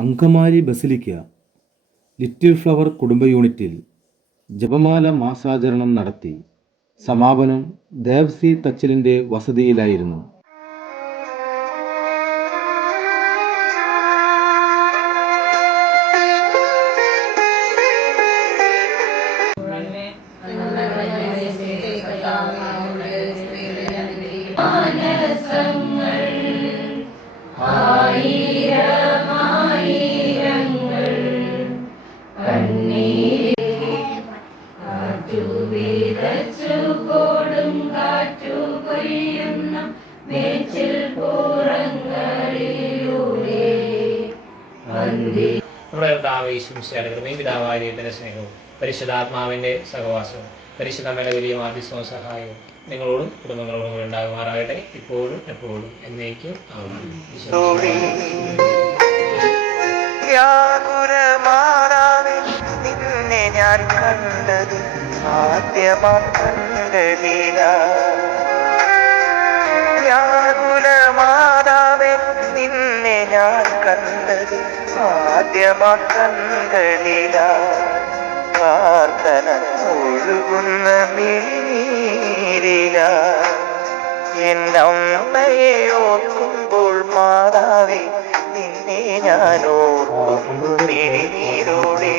Angamaly basilica little flower കുടുംബ യൂണിറ്റിൽ ജപമാല മാസാചരണം നടത്തി. സമാപനം ദേവ്സി തച്ചിലിൻ്റെ വസതിയിലായിരുന്നു. നമ്മുടെ കർത്താവേശുമിശിഹായുടെ പിതാവായ ദൈവത്തിന്റെ സ്നേഹവും പരിശുദ്ധാത്മാവിന്റെ സഹവാസവും പരിശുദ്ധമ്മയുടെ വലിയ മാധ്യസ്ഥവും സഹായവും നിങ്ങളോടും കുടുംബങ്ങളോടും കൂടെ ഉണ്ടാകുമാറാകട്ടെ, ഇപ്പോഴും എപ്പോഴും എന്നേക്കും. നിന്നെ ഞാൻ കണ്ടത് മാതാവേ, നിന്നെ ഞാൻ കണ്ടത് ആദ്യമാക്കണ്ടലില. പ്രാർത്ഥന ഒഴുകുന്ന നീരില. എന്നമ്മയെ ഓർക്കുമ്പോൾ മാതാവേ, നിന്നെ ഞാൻ ഓർക്കുന്നു നീരോടെ.